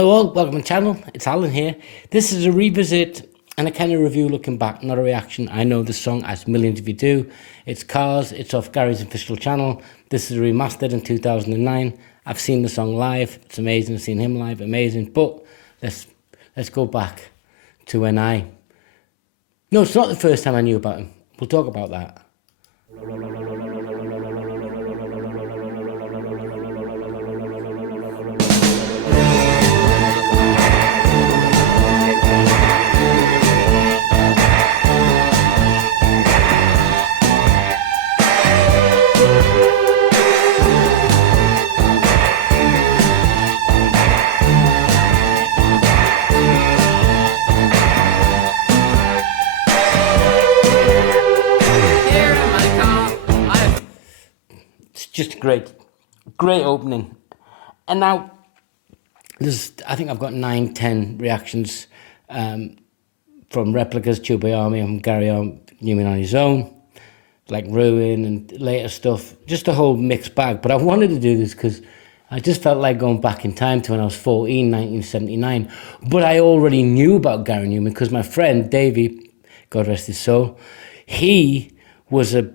Hello all, welcome to the channel. It's Alan here. This is a revisit and a kind of review looking back, not a reaction. I know this song, as millions of you do. It's Cars, it's off Gary's official channel. This is remastered in 2009. I've seen the song live, it's amazing. I've seen him live, amazing. But let's go back to when No, it's not the first time I knew about him. We'll talk about that. Just great opening. And now I think I've got 9-10 reactions from replicas, Tube Army and Gary Numan on his own, like Ruin and later stuff, just a whole mixed bag. But I wanted to do this because I just felt like going back in time to when I was 14, 1979. But I already knew about Gary Numan because my friend Davey, God rest his soul, he was a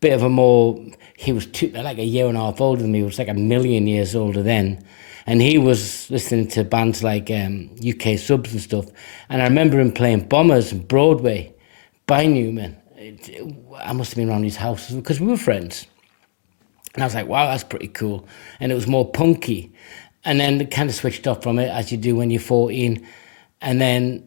bit of a more, he was like a year and a half older than me. He was like a million years older then. And he was listening to bands like UK Subs and stuff. And I remember him playing Bombers and Broadway by Numan. I must have been around his house because we were friends. And I was like, wow, that's pretty cool. And it was more punky. And then it kind of switched off from it, as you do when you're 14. And then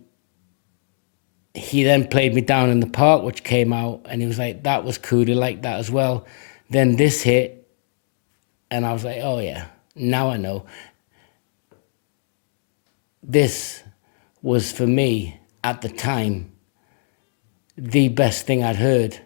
he then played Me Down in the Park, which came out. And he was like, that was cool. He liked that as well. Then this hit. And I was like, oh yeah, now I know. This was, for me, at the time, the best thing I'd heard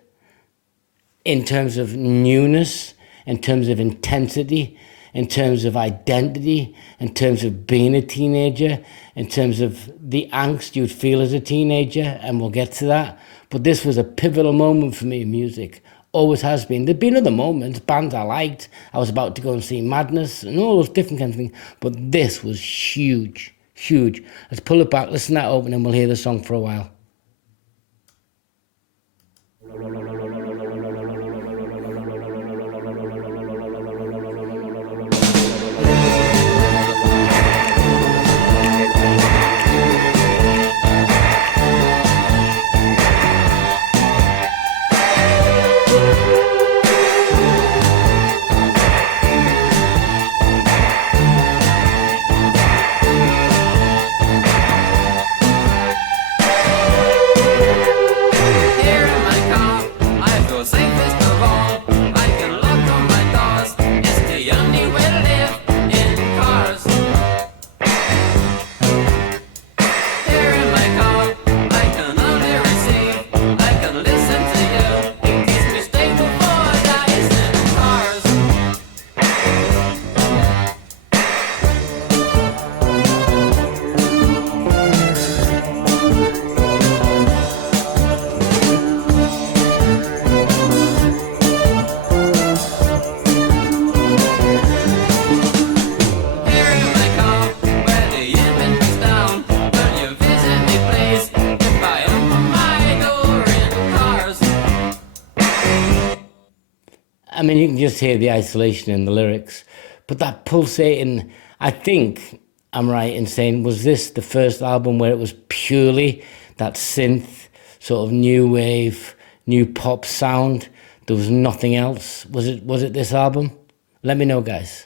in terms of newness, in terms of intensity, in terms of identity, in terms of being a teenager, in terms of the angst you'd feel as a teenager, and we'll get to that. But this was a pivotal moment for me in music. Always has been. There'd been other moments, bands I liked. I was about to go and see Madness and all those different kinds of things. But this was huge, huge. Let's pull it back, listen to that opening, and we'll hear the song for a while. I mean, you can just hear the isolation in the lyrics, but that pulsating, I think I'm right in saying, was this the first album where it was purely that synth, sort of new wave, new pop sound? There was nothing else. Was it this album? Let me know, guys.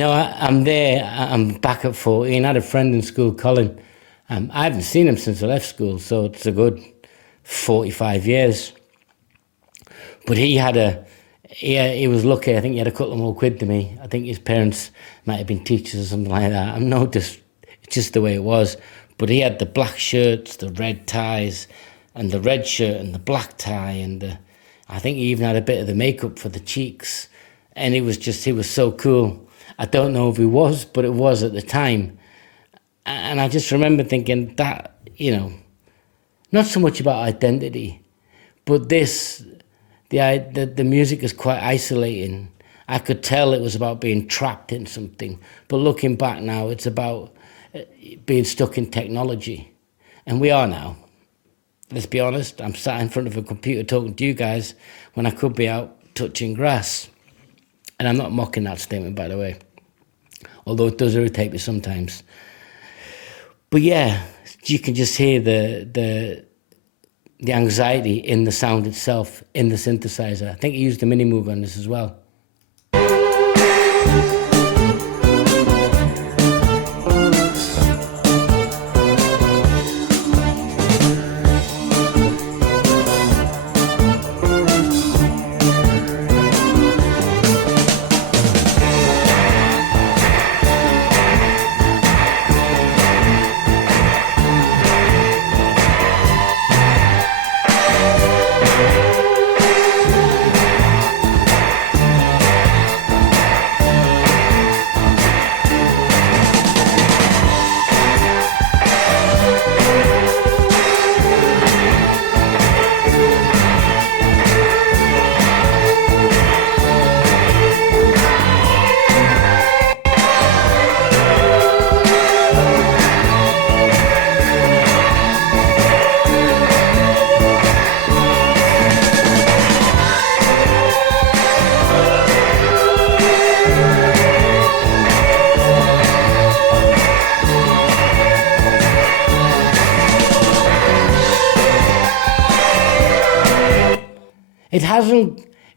I'm there. I'm back at 14. I had a friend in school, Colin. I haven't seen him since I left school, so it's a good 45 years. But he was lucky. I think he had a couple of more quid than me. I think his parents might have been teachers or something like that. It's just the way it was. But he had the black shirts, the red ties, and the red shirt and the black tie, and I think he even had a bit of the makeup for the cheeks. And he was so cool. I don't know if he was, but it was at the time. And I just remember thinking that, not so much about identity, but the music is quite isolating. I could tell it was about being trapped in something. But looking back now, it's about being stuck in technology. And we are now. Let's be honest. I'm sat in front of a computer talking to you guys when I could be out touching grass. And I'm not mocking that statement, by the way. Although it does irritate me sometimes. But yeah, you can just hear the anxiety in the sound itself, in the synthesizer. I think he used a mini moog on this as well.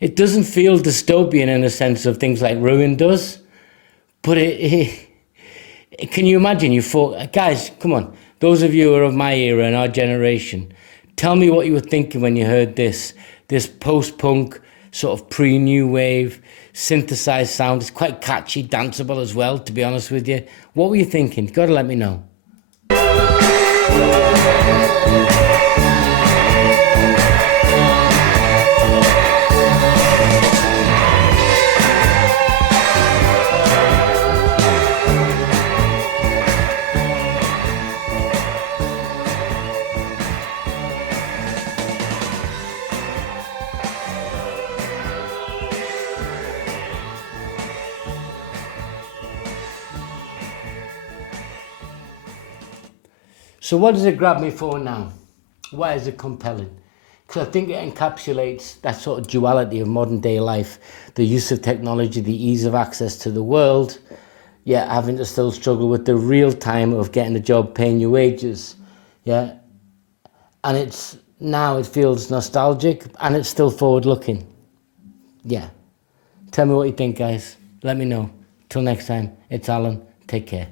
It doesn't feel dystopian in the sense of things like Ruin does, but can you imagine? Guys, come on, those of you who are of my era and our generation, tell me what you were thinking when you heard this post-punk sort of pre-new wave synthesized sound. It's quite catchy, danceable as well, to be honest with you. What were you thinking? Gotta let me know. So what does it grab me for now? Why is it compelling? Because I think it encapsulates that sort of duality of modern day life, the use of technology, the ease of access to the world, yet having to still struggle with the real time of getting a job, paying your wages. Yeah. And it feels nostalgic and it's still forward looking. Yeah. Tell me what you think, guys. Let me know. Till next time, it's Alan. Take care.